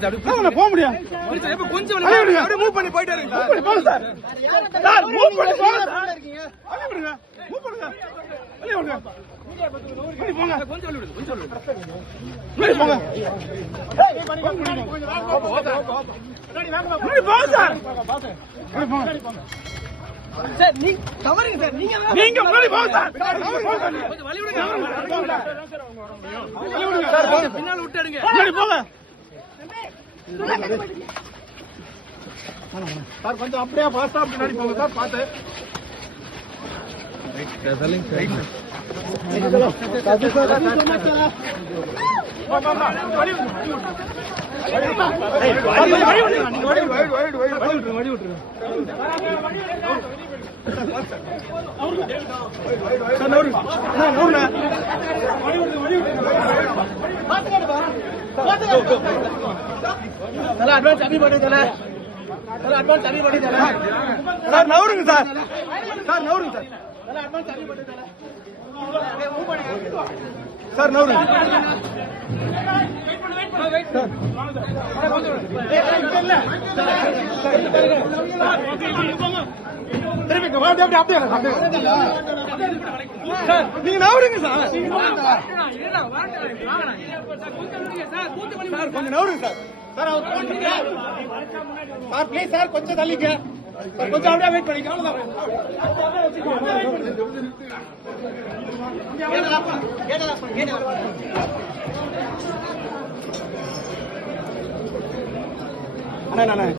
போக முடியும். கொஞ்சம் மூவ் பண்ணி போயிட்டே இருக்கு சார். சார் மூவ் பண்ணி போங்க சார். மூவ் பண்ணுங்க. போங்க. கொஞ்சம் விடுங்க. கொஞ்சம் விடுங்க. போங்க. போங்க சார். சார் நீ கவரிங்க சார். நீங்க முன்னாடி போங்க சார். கொஞ்சம் வலி விடுங்க. வலி விடுங்க சார். பின்னால விட்டுடுங்க. முன்னாடி போங்க. சார் கொஞ்சம் அப்படியே ஃபாஸ்டா பின்னாடி போங்க சார். பாத்து ரைட் அட்வான்ஸ் அபி பண்ணி தல. அட்வான்ஸ் அபி பண்ணி தல. சார் நவருங்க சார். சார் நவருங்க சார். அட்வான்ஸ் அபி பண்ணி தல. சார் நவருங்க. நீங்க நவருங்க சார். கொஞ்சம் நவருங்க சார். சார் ப்ளீஸ் சார் கொஞ்சம் தள்ளிக்க சார். கொஞ்சம் அப்படியே வெயிட் பண்ணிக்க. அண்ணா